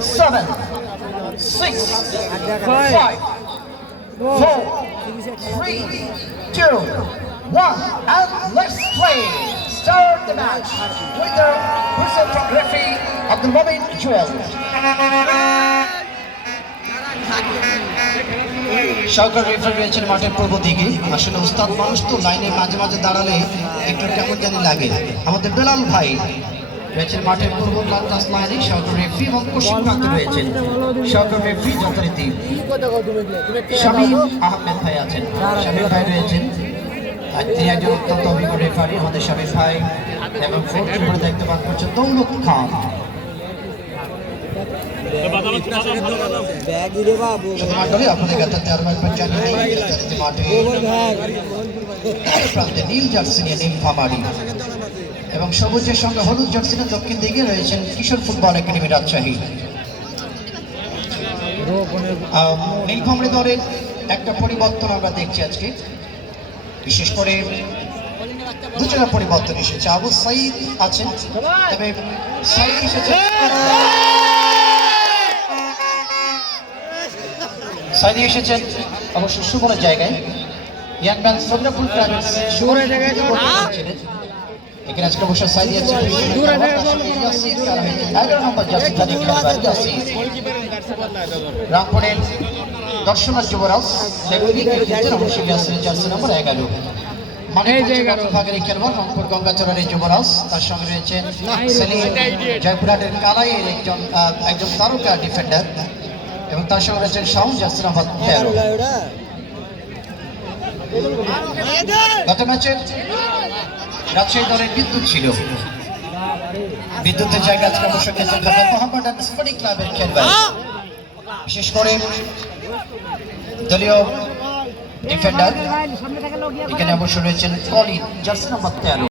seven, six, five, four, three, two, one, and let's play. Start the match with the from referee Abdul Momin Joel. সরকার referee রয়েছেন মাঠের পূর্ব দিকে আসলে উস্তাদ মানুষ তো লাইনে মাঝে মাঝে দাঁড়ালে একটু কেমন জানি লাগে আমাদের বেলাল ভাই রয়েছেন মাঠের পূর্ব প্রান্তাস লাইনে সরকার রেফারি এবং পশ্চিম প্রান্তে রয়েছেন। সরকার রেফারি যথারীতি শামীম আহমেদ ভাই আছেন। শামীম ভাই রয়েছেন। তিনি একজন অত্যন্ত অভিজ্ঞ রেফারি আমাদের শামীম ভাই এবং ফোর্থ উপরে দেখতে পান করছেন দৌলত খান। মাঠে প্রান্তে নীল জার্সি নিয়ে নীল ফামারি। এবং সবুজের সঙ্গে হলুদ জার্সি নিয়ে দক্ষিণ দিকে রয়েছেন কিশোর ফুটবল একাডেমি রাজশাহী। নীলফামারী দলের একটা পরিবর্তন আমরা দেখছি আজকে। বিশেষ করে দুজনের পরিবর্তন এসেছে। আবু সাইদ আছেন তবে সাইদ এসেছে। সাইদি এসেছেন অবশ্য সুমনের জায়গায়। ইয়াং ম্যান সন্ধ্যাপুর ক্লাবের সুমনের জায়গায় নম্বর জার্সি ধারী খেলোয়াড় ইয়াসির রামপুরের দর্শনার যুবরাজ জার্সি নম্বর এগারো। ভাগের এই খেলোয়াড় রংপুর যুবরাজ তার সঙ্গে সেলিম জয়পুরহাটের কালাইয়ের একজন একজন তারকা ডিফেন্ডার এবং তার সঙ্গে রয়েছেন শাহুন জার্সি নম্বর তেরো। গত ম্যাচে রাজশাহী দলের বিদ্যুৎ ছিল। বিদ্যুতের জায়গা আজকে অবশ্য খেলতে ঢাকা। মোহাম্মদ স্পোর্টিং ক্লাবের খেলবে। বিশেষ করে দলীয় ডিফেন্ডার এখানে অবশ্য রয়েছেন কলিন, জার্সি নম্বর তেরো।